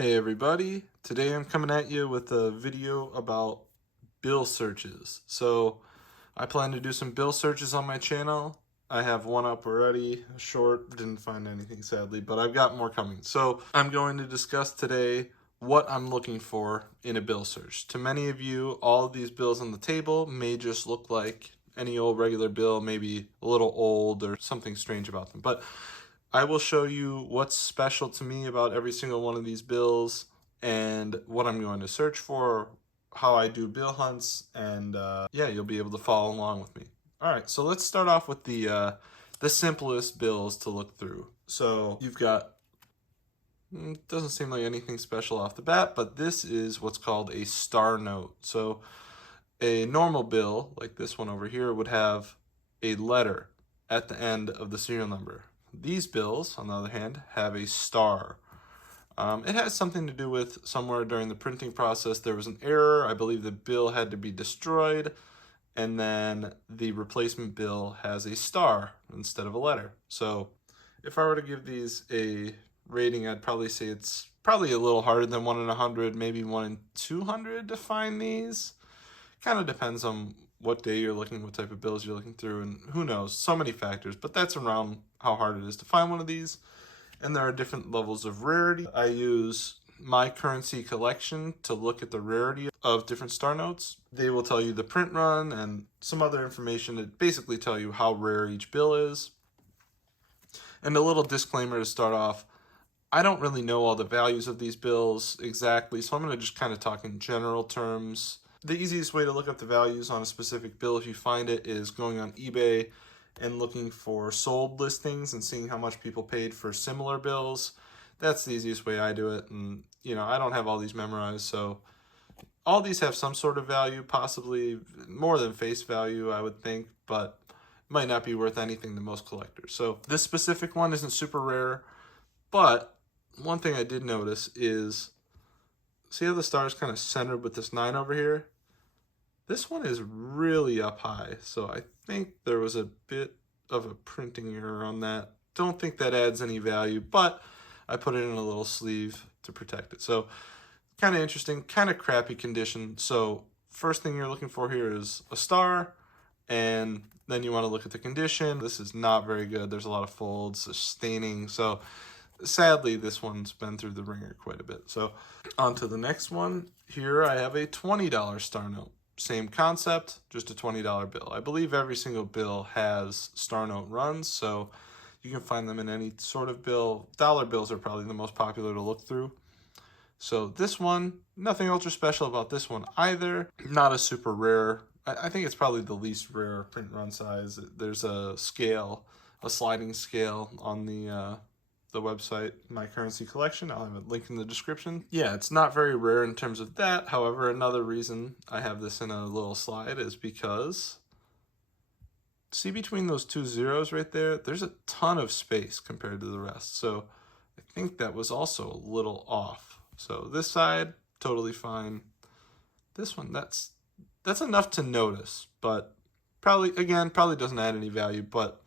Hey everybody, today I'm coming at you with a video about bill searches. So I plan to do some bill searches on my channel. I have one up already, a short, didn't find anything sadly, but I've got more coming. So I'm going to discuss today what I'm looking for in a bill search. To many of you, all of these bills on the table may just look like any old regular bill, maybe a little old or something strange about them. But I will show you what's special to me about every single one of these bills and what I'm going to search for, how I do bill hunts, and yeah, you'll be able to follow along with me. All right, so let's start off with the simplest bills to look through. So you've got, doesn't seem like anything special off the bat, but this is what's called a star note. So a normal bill, like this one over here, would have a letter at the end of the serial number. These bills, on the other hand, have a star. It has something to do with somewhere during the printing process there was an error. I believe the bill had to be destroyed, and then the replacement bill has a star instead of a letter. So if I were to give these a rating, I'd probably say it's probably a little harder than 1 in 100, maybe 1 in 200 to find these. Kind of depends on what day you're looking, what type of bills you're looking through, and who knows, so many factors, but that's around how hard it is to find one of these. And there are different levels of rarity. I use My Currency Collection to look at the rarity of different star notes. They will tell you the print run and some other information that basically tell you how rare each bill is. And a little disclaimer to start off, I don't really know all the values of these bills exactly, so I'm going to just kind of talk in general terms. The easiest way to look up the values on a specific bill, if you find it, is going on eBay and looking for sold listings and seeing how much people paid for similar bills. That's the easiest way I do it, and I don't have all these memorized, so all these have some sort of value, possibly more than face value, I would think, but might not be worth anything to most collectors. So this specific one isn't super rare, but one thing I did notice is, see how the star is kind of centered with this 9 over here? This one is really up high, so I think there was a bit of a printing error on that. Don't think that adds any value, but I put it in a little sleeve to protect it. So kind of interesting, kind of crappy condition. So first thing you're looking for here is a star, and then you want to look at the condition. This is not very good. There's a lot of folds, there's staining. So sadly, this one's been through the ringer quite a bit. So on to the next one. Here I have a $20 star note. Same concept, just a $20 bill. I believe every single bill has star note runs, so you can find them in any sort of bill. Dollar bills are probably the most popular to look through. So this one, nothing ultra special about this one either. Not a super rare. I think it's probably the least rare print run size. There's a scale, a sliding scale on the website, My Currency Collection. I'll have a link in the description. Yeah, it's not very rare in terms of that. However, another reason I have this in a little slide is because, see between those two zeros right there, there's a ton of space compared to the rest. So I think that was also a little off. So this side, totally fine. This one, that's enough to notice, but probably doesn't add any value, but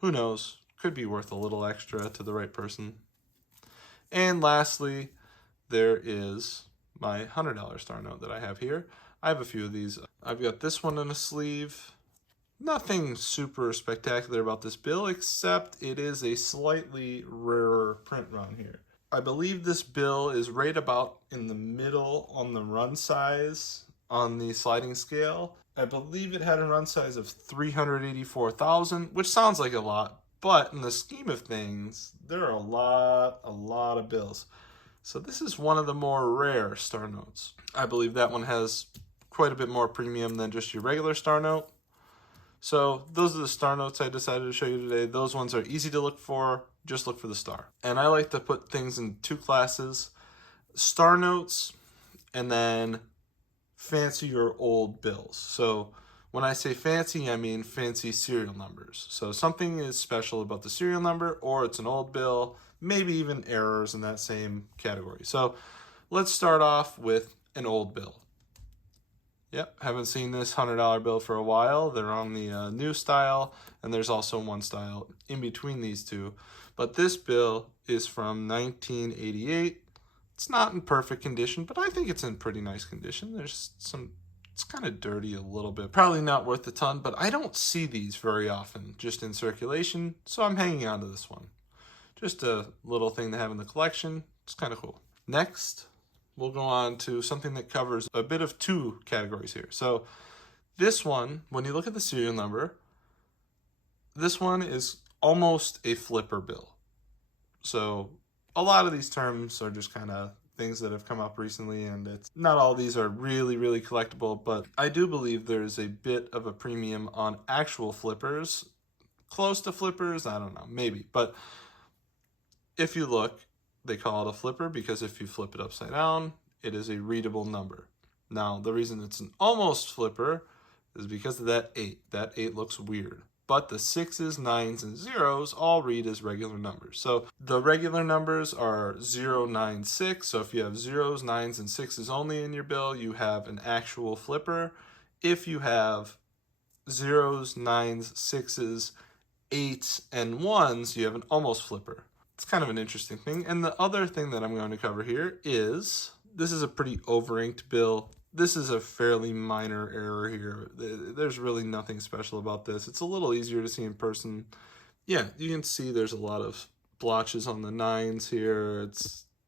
who knows? Could be worth a little extra to the right person. And lastly, there is my $100 star note that I have here. I have a few of these. I've got this one in a sleeve. Nothing super spectacular about this bill, except it is a slightly rarer print run here. I believe this bill is right about in the middle on the run size on the sliding scale. I believe it had a run size of 384,000, which sounds like a lot, but in the scheme of things, there are a lot of bills. So this is one of the more rare star notes. I believe that one has quite a bit more premium than just your regular star note. So those are the star notes I decided to show you today. Those ones are easy to look for. Just look for the star. And I like to put things in two classes: star notes and then fancy or old bills. So when I say fancy, I mean fancy serial numbers. So something is special about the serial number, or it's an old bill, maybe even errors in that same category. So let's start off with an old bill. Yep, haven't seen this $100 bill for a while. They're on the new style, and there's also one style in between these two. But this bill is from 1988. It's not in perfect condition, but I think it's in pretty nice condition. There's some, it's kind of dirty a little bit. Probably not worth a ton, but I don't see these very often just in circulation, so I'm hanging on to this one. Just a little thing to have in the collection. It's kind of cool. Next, we'll go on to something that covers a bit of two categories here. So this one, when you look at the serial number, this one is almost a flipper bill. So a lot of these terms are just kind of things that have come up recently, and it's not all these are really, really collectible, but I do believe there's a bit of a premium on actual flippers. Close to flippers, I don't know, maybe. But if you look, they call it a flipper because if you flip it upside down, it is a readable number. Now, the reason it's an almost flipper is because of that 8. That 8 looks weird. But the 6s, 9s, and 0s all read as regular numbers. So the regular numbers are 0, 9, 6. So if you have 0s, 9s, and 6s only in your bill, you have an actual flipper. If you have 0s, 9s, 6s, 8s, and 1s, you have an almost flipper. It's kind of an interesting thing. And the other thing that I'm going to cover here is, this is a pretty over-inked bill. This is a fairly minor error here. There's really nothing special about this. It's a little easier to see in person. Yeah, you can see there's a lot of blotches on the 9s here.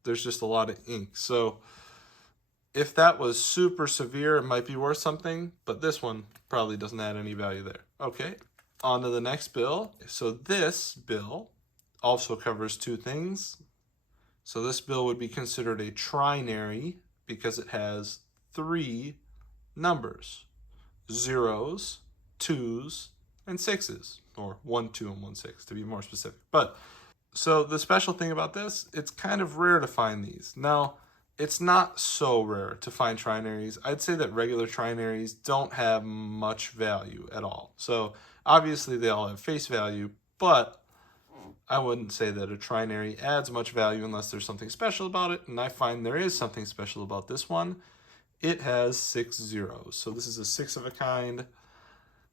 There's just a lot of ink. So if that was super severe, it might be worth something, but this one probably doesn't add any value there. Okay, on to the next bill. So this bill also covers two things. So this bill would be considered a trinary because it has 3 numbers: 0s, 2s, and 6s, or 1, 2, and 1, 6 to be more specific. But so the special thing about this, it's kind of rare to find these. Now, it's not so rare to find trinaries. I'd say that regular trinaries don't have much value at all. So obviously they all have face value, but I wouldn't say that a trinary adds much value unless there's something special about it, and I find there is something special about this one. It has 6 zeros, so this is a 6 of a kind.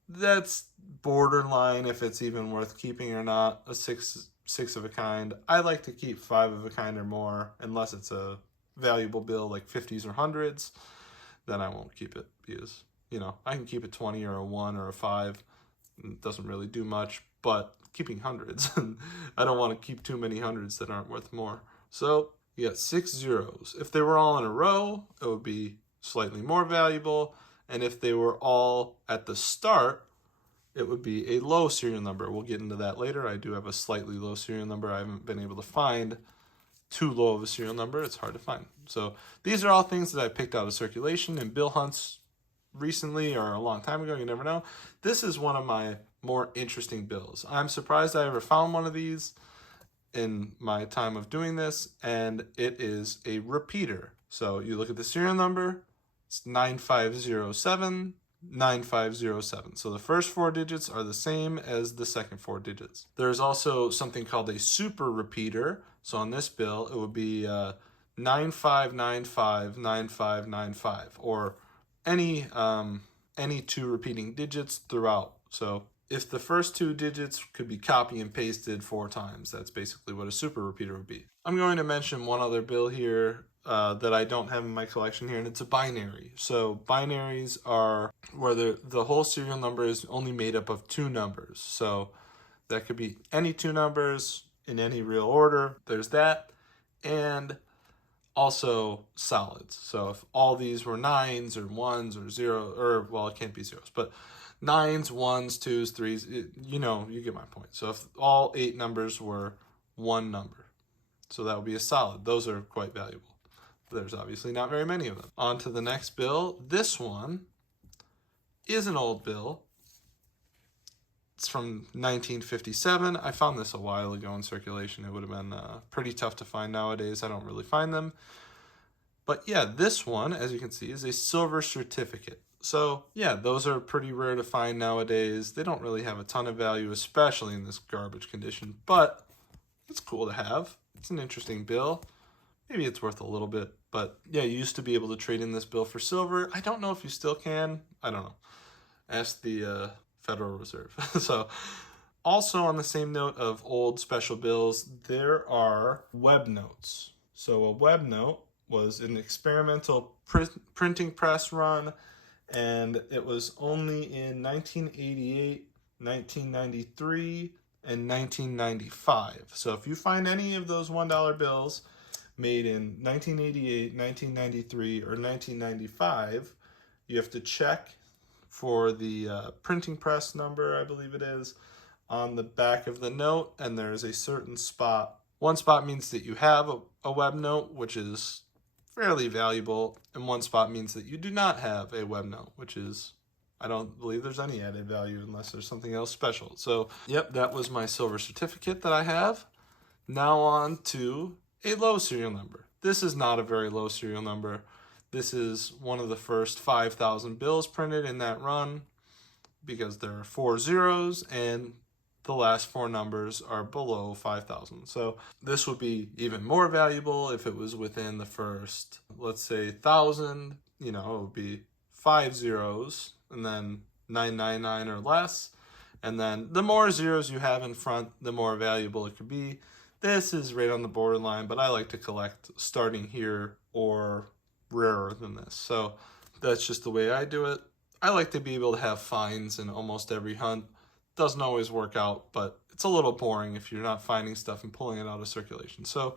That's borderline if it's even worth keeping or not, a six of a kind. I like to keep 5 of a kind or more, unless it's a valuable bill like 50s or 100s, then I won't keep it because, you know, I can keep a 20 or a 1 or a 5. It doesn't really do much, but keeping hundreds, I don't want to keep too many hundreds that aren't worth more. So you got 6 zeros. If they were all in a row, it would be slightly more valuable, and if they were all at the start, it would be a low serial number. We'll get into that later. I do have a slightly low serial number. I haven't been able to find too low of a serial number. It's hard to find. So these are all things that I picked out of circulation and bill hunts recently or a long time ago. You never know. This is one of my more interesting bills. I'm surprised I ever found one of these in my time of doing this, and it is a repeater. So you look at the serial number, it's 9507, 9507. So the first 4 digits are the same as the second 4 digits. There's also something called a super repeater. So on this bill, it would be 9595, 9595, or any 2 repeating digits throughout. So if the first 2 digits could be copy and pasted 4 times, that's basically what a super repeater would be. I'm going to mention one other bill here that I don't have in my collection here, and it's a binary. So binaries are where the whole serial number is only made up of 2 numbers. So that could be any 2 numbers in any real order. There's that. And also solids. So if all these were 9s or 1s or 0, or well, it can't be 0s, but 9s, 1s, 2s, 3s, you know, you get my point. So if all 8 numbers were 1 number, so that would be a solid. Those are quite valuable. There's obviously not very many of them. On to the next bill. This one is an old bill. It's from 1957. I found this a while ago in circulation. It would have been pretty tough to find nowadays. I don't really find them. But yeah, this one, as you can see, is a silver certificate. So yeah, those are pretty rare to find nowadays. They don't really have a ton of value, especially in this garbage condition, but it's cool to have. It's an interesting bill. Maybe it's worth a little bit, but yeah, you used to be able to trade in this bill for silver. I don't know if you still can. I don't know. Ask the Federal Reserve. So also on the same note of old special bills, there are web notes. So a web note was an experimental printing press run, and it was only in 1988, 1993, and 1995. So if you find any of those $1 bills made in 1988, 1993, or 1995, you have to check for the printing press number, I believe it is, on the back of the note, and there's a certain spot. One spot means that you have a web note, which is fairly valuable, and one spot means that you do not have a web note, which is, I don't believe there's any added value unless there's something else special. So, yep, that was my silver certificate that I have. Now on to a low serial number. This is not a very low serial number. This is one of the first 5,000 bills printed in that run because there are 4 zeros and the last 4 numbers are below 5,000. So this would be even more valuable if it was within the first, let's say, 1,000. You know, it would be 5 zeros and then 999 or less. And then the more zeros you have in front, the more valuable it could be. This is right on the borderline, but I like to collect starting here or rarer than this. So that's just the way I do it. I like to be able to have finds in almost every hunt. Doesn't always work out, but it's a little boring if you're not finding stuff and pulling it out of circulation. So,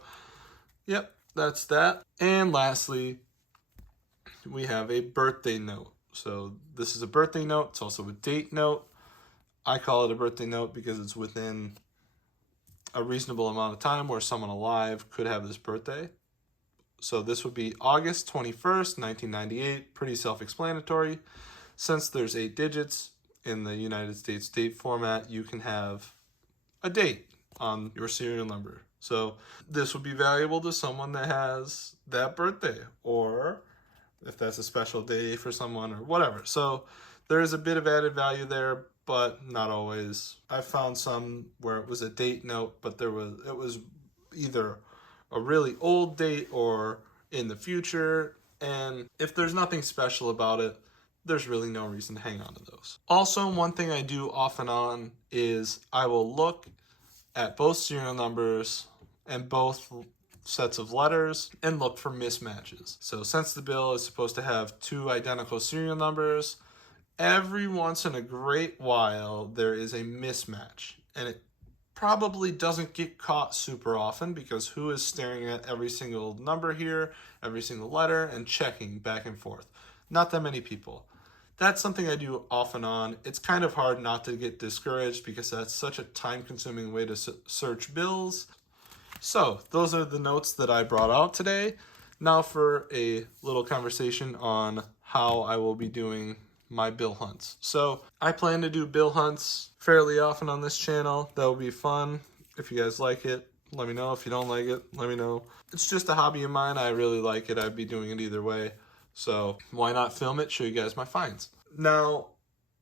yep, that's that. And lastly, we have a birthday note. So this is a birthday note. It's also a date note. I call it a birthday note because it's within a reasonable amount of time where someone alive could have this birthday. So this would be August 21st, 1998. Pretty self-explanatory. Since there's 8 digits in the United States date format, you can have a date on your serial number. So this would be valuable to someone that has that birthday, or if that's a special day for someone or whatever. So there is a bit of added value there, but not always. I found some where it was a date note, but it was either a really old date or in the future. And if there's nothing special about it, there's really no reason to hang on to those. Also, one thing I do off and on is I will look at both serial numbers and both sets of letters and look for mismatches. So since the bill is supposed to have 2 identical serial numbers, every once in a great while there is a mismatch, and it probably doesn't get caught super often because who is staring at every single number here, every single letter, and checking back and forth? Not that many people. That's something I do off and on. It's kind of hard not to get discouraged because that's such a time-consuming way to search bills. So those are the notes that I brought out today. Now for a little conversation on how I will be doing my bill hunts. So I plan to do bill hunts fairly often on this channel. That will be fun. If you guys like it, let me know. If you don't like it, let me know. It's just a hobby of mine. I really like it. I'd be doing it either way. So why not film it, show you guys my finds. Now,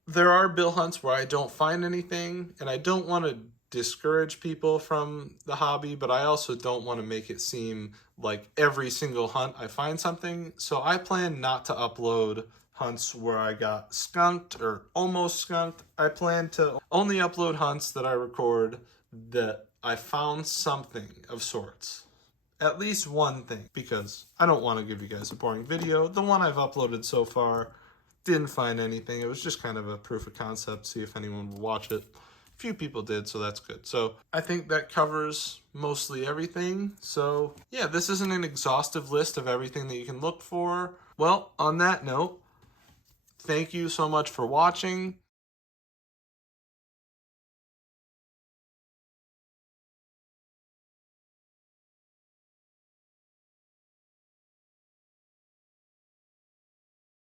there are bill hunts where I don't find anything, and I don't want to discourage people from the hobby, but I also don't want to make it seem like every single hunt I find something. So I plan not to upload hunts where I got skunked or almost skunked. I plan to only upload hunts that I record that I found something of sorts. At least one thing, because I don't want to give you guys a boring video. The one I've uploaded so far didn't find anything. It was just kind of a proof of concept, see if anyone would watch it. Few people did, so that's good. So I think that covers mostly everything. So yeah, this isn't an exhaustive list of everything that you can look for. Well, on that note, thank you so much for watching.